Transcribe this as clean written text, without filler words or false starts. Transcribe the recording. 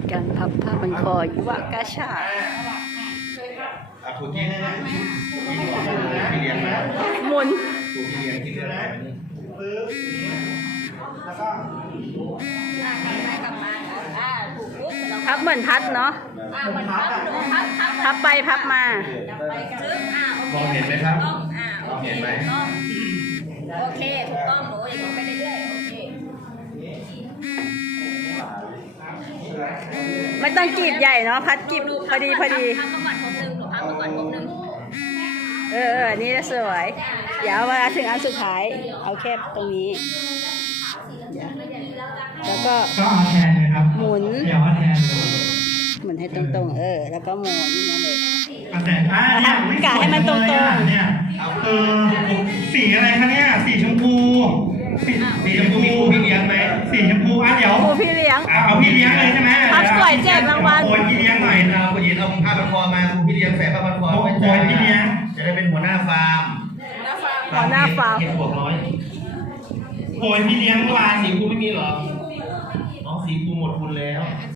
การพับผ้าพันคอยุวกาชาติถูกที่นะพี่เลี้ยงนะหมุนถูกพี่เลี้ยงที่เลี้ยงนะแล้วก็พับเหมือนพัดเนาะพับไปพับมามองเห็นไหมครับมองเห็นไหมโอเคถูกต้องหนูอย่างนี้ไปเรื่อยๆโอเคไม่ต้องกีบใหญ่เนาะพัดกีบพอดีพับมาก่อนครบหนึ่งหนูพับมาก่อนครบหนึ่งอันนี้สวยเดี๋ยวเวลาถึงอันสุดท้ายเอาแค่ตรงนี้แล้วก็เอาแทนเลยครับหมุนเดี๋ยวเอาแทนหมุนให้ตรงๆแล้วก็หมุนนั่นเองเอาแต่เนี่ยกะให้มันตรงๆเนี่ยสีอะไรคะเนี่ยสีชมพูสีชมพูมีครูพี่เลี้ยงไหมสีชมพูเดี๋ยวครูพี่เลี้ยงเอาพี่เลี้ยงเลยใช่ไหมพับสวยแจกรางวัลโอยพี่เลี้ยงหน่อยคุณหญิงเอาผ้าพันคอมาครูพี่เลี้ยงใส่ผ้าพันคอไว้โอยพี่เลี้ยงจะได้เป็นหัวหน้าฟาร์มเห็นบอกน้อยโอยพี่เลี้ยงวานสีครูไม่มีหรอน้องสีครูหมดทุนแล้ว